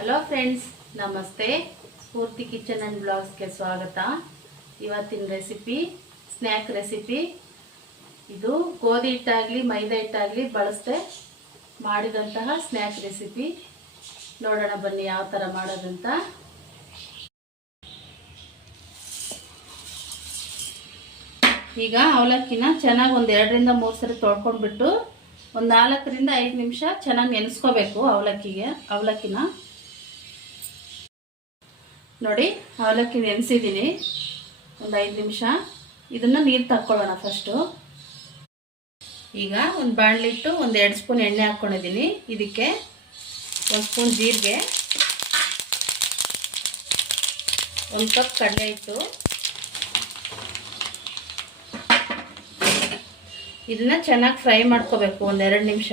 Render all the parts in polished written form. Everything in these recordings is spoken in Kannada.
ಹಲೋ ಫ್ರೆಂಡ್ಸ್, ನಮಸ್ತೆ. ಸ್ಫೂರ್ತಿ ಕಿಚನ್ ಆ್ಯಂಡ್ ಬ್ಲಾಗ್ಸ್ಗೆ ಸ್ವಾಗತ. ಇವತ್ತಿನ ರೆಸಿಪಿ ಸ್ನ್ಯಾಕ್ ರೆಸಿಪಿ. ಇದು ಗೋಧಿ ಹಿಟ್ಟಾಗಲಿ ಮೈದಾ ಹಿಟ್ಟಾಗಲಿ ಬಳಸದೆ ಮಾಡಿದಂತಹ ಸ್ನ್ಯಾಕ್ ರೆಸಿಪಿ. ನೋಡೋಣ ಬನ್ನಿ ಯಾವ ಥರ ಮಾಡೋದಂತ. ಈಗ ಅವಲಕ್ಕಿನ ಚೆನ್ನಾಗಿ ಒಂದು 2ರಿಂದ 3 ಸರಿ ತೊಳ್ಕೊಂಡ್ಬಿಟ್ಟು ಒಂದು 4ರಿಂದ 5 ನಿಮಿಷ ಚೆನ್ನಾಗಿ ನೆನೆಸ್ಕೋಬೇಕು. ಅವಲಕ್ಕಿನ ನೋಡಿ, ಅವಲಕ್ಕಿ ನೆನೆಸಿದ್ದೀನಿ ಒಂದು 5 ನಿಮಿಷ. ಇದನ್ನು ನೀರು ತಕ್ಕೊಳ್ಳೋಣ ಫಸ್ಟು. ಈಗ ಒಂದು ಬಾಣಲಿಟ್ಟು ಒಂದು 2 ಸ್ಪೂನ್ ಎಣ್ಣೆ ಹಾಕ್ಕೊಂಡಿದ್ದೀನಿ. ಇದಕ್ಕೆ 1 ಸ್ಪೂನ್ ಜೀರಿಗೆ, 1 ಕಪ್ ಕಡಲೆ ಹಿಟ್ಟು. ಇದನ್ನ ಚೆನ್ನಾಗಿ ಫ್ರೈ ಮಾಡ್ಕೋಬೇಕು ಒಂದು 2 ನಿಮಿಷ.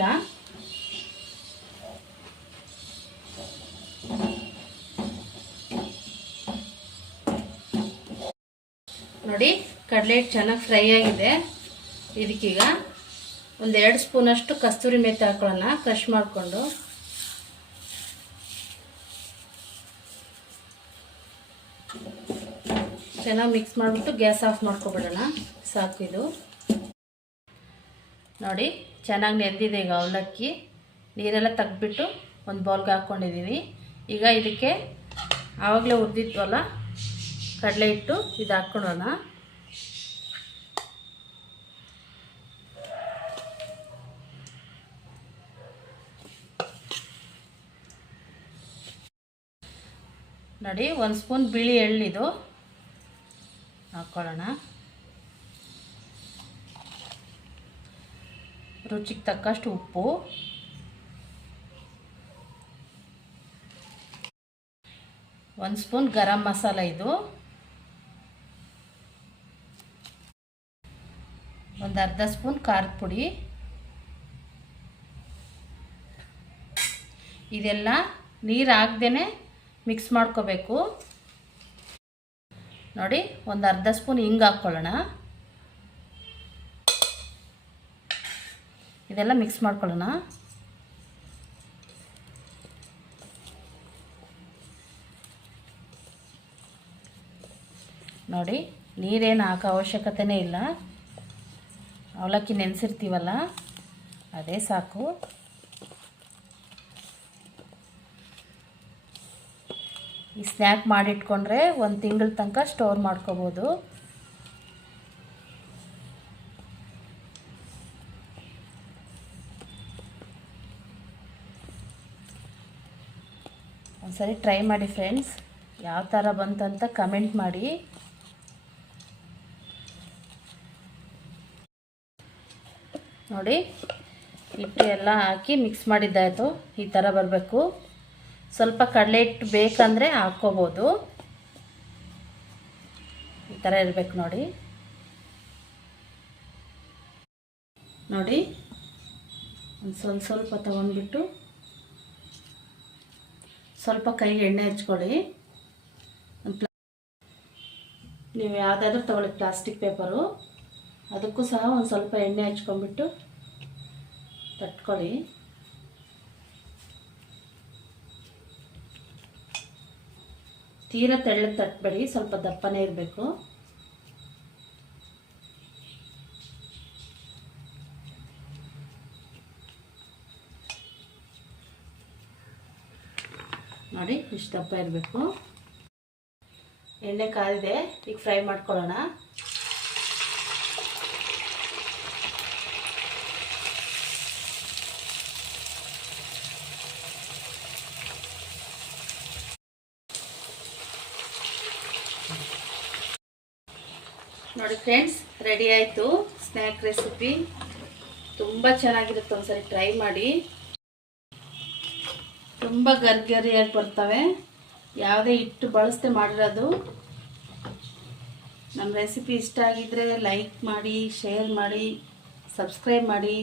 ನೋಡಿ, ಕಡಲೆ ಹಿಟ್ಟು ಚೆನ್ನಾಗಿ ಫ್ರೈ ಆಗಿದೆ. ಇದಕ್ಕೀಗ ಒಂದು 2 ಸ್ಪೂನಷ್ಟು ಕಸ್ತೂರಿ ಮೆಥಿ ಹಾಕೊಳ್ಳೋಣ, ಕ್ರಷ್ ಮಾಡಿಕೊಂಡು. ಚೆನ್ನಾಗಿ ಮಿಕ್ಸ್ ಮಾಡಿಬಿಟ್ಟು ಗ್ಯಾಸ್ ಆಫ್ ಮಾಡ್ಕೊಬಿಡೋಣ. ಸಾಕು. ಇದು ನೋಡಿ ಚೆನ್ನಾಗಿ ನೆಂದಿದೆ. ಈಗ ಅವಲಕ್ಕಿ ನೀರೆಲ್ಲ ತೆಗೆದ್ಬಿಟ್ಟು ಒಂದು ಬೌಲ್ಗೆ ಹಾಕ್ಕೊಂಡಿದ್ದೀವಿ. ಈಗ ಇದಕ್ಕೆ ಆವಾಗಲೇ ಹುರಿದಿದ್ವಲ್ಲ ಕಡಲೆ ಹಿಟ್ಟು, ಇದು ಹಾಕ್ಕೊಳ್ಳೋಣ. ನೋಡಿ, 1 ಸ್ಪೂನ್ ಬಿಳಿ ಎಳ್ಳಿದು ಹಾಕ್ಕೊಳ್ಳೋಣ. ರುಚಿಗೆ ತಕ್ಕಷ್ಟು ಉಪ್ಪು, 1 ಸ್ಪೂನ್ ಗರಂ ಮಸಾಲ, ಇದು ಒಂದು ಅರ್ಧ ಸ್ಪೂನ್ ಖಾರದ ಪುಡಿ. ಇದೆಲ್ಲ ನೀರು ಹಾಕ್ದೇನೆ ಮಿಕ್ಸ್ ಮಾಡ್ಕೋಬೇಕು. ನೋಡಿ, ಒಂದು ಅರ್ಧ ಸ್ಪೂನ್ ಹಿಂಗೆ ಹಾಕ್ಕೊಳ್ಳೋಣ. ಇದೆಲ್ಲ ಮಿಕ್ಸ್ ಮಾಡ್ಕೊಳ್ಳೋಣ. ನೋಡಿ, ನೀರೇನು ಹಾಕೋ ಅವಶ್ಯಕತೆನೇ ಇಲ್ಲ. ಅವಲಕ್ಕಿ ನೆನೆಸಿರ್ತೀವಲ್ಲ ಅದೇ ಸಾಕು. ಈ ಸ್ನ್ಯಾಕ್ ಮಾಡಿಟ್ಕೊಂಡ್ರೆ 1 ತಿಂಗಳ ತನಕ ಸ್ಟೋರ್ ಮಾಡ್ಕೋಬೋದು. ಒಂದ್ಸರಿ ಟ್ರೈ ಮಾಡಿ ಫ್ರೆಂಡ್ಸ್, ಯಾವ ಥರ ಬಂತಂತ ಕಮೆಂಟ್ ಮಾಡಿ. ನೋಡಿ, ಹಿಟ್ಟು ಎಲ್ಲ ಹಾಕಿ ಮಿಕ್ಸ್ ಮಾಡಿದ್ದಾಯಿತು. ಈ ಥರ ಬರಬೇಕು. ಸ್ವಲ್ಪ ಕಡಲೆ ಹಿಟ್ಟು ಬೇಕಂದರೆ ಹಾಕ್ಕೋಬೋದು. ಈ ಥರ ಇರಬೇಕು. ನೋಡಿ ನೋಡಿ ಒಂದು ಸ್ವಲ್ಪ ತಗೊಂಡ್ಬಿಟ್ಟು ಸ್ವಲ್ಪ ಕೈಗೆ ಎಣ್ಣೆ ಹಚ್ಕೊಳ್ಳಿ. ನೀವು ಯಾವುದಾದ್ರೂ ತಗೊಳ್ಳಿ, ಪ್ಲಾಸ್ಟಿಕ್ ಪೇಪರು, ಅದಕ್ಕೂ ಸಹ ಒಂದು ಸ್ವಲ್ಪ ಎಣ್ಣೆ ಹಚ್ಕೊಂಡ್ಬಿಟ್ಟು ತಟ್ಕೊಳ್ಳಿ. ತೀರಾ ತೆಳ್ಳಗೆ ತಟ್ಟಬೇಡಿ, ಸ್ವಲ್ಪ ದಪ್ಪನೇ ಇರಬೇಕು. ನೋಡಿ, ಇಷ್ಟು ದಪ್ಪ ಇರಬೇಕು. ಎಣ್ಣೆ ಕಾದಿದೆ, ಈಗ ಫ್ರೈ ಮಾಡ್ಕೊಳ್ಳೋಣ. ನೋಡಿ ಫ್ರೆಂಡ್ಸ್, ರೆಡಿ ಆಯಿತು ಸ್ನ್ಯಾಕ್ ರೆಸಿಪಿ. ತುಂಬ ಚೆನ್ನಾಗಿರುತ್ತೆ, ಒಂದ್ಸರಿ ಟ್ರೈ ಮಾಡಿ. ತುಂಬ ಗರಿಗರಿಯಾಗಿ ಬರ್ತವೆ, ಯಾವುದೇ ಹಿಟ್ಟು ಬಳಸದೆ ಮಾಡಿರೋದು. ನಮ್ಮ ರೆಸಿಪಿ ಇಷ್ಟ ಆಗಿದ್ದರೆ ಲೈಕ್ ಮಾಡಿ, ಶೇರ್ ಮಾಡಿ, ಸಬ್ಸ್ಕ್ರೈಬ್ ಮಾಡಿ.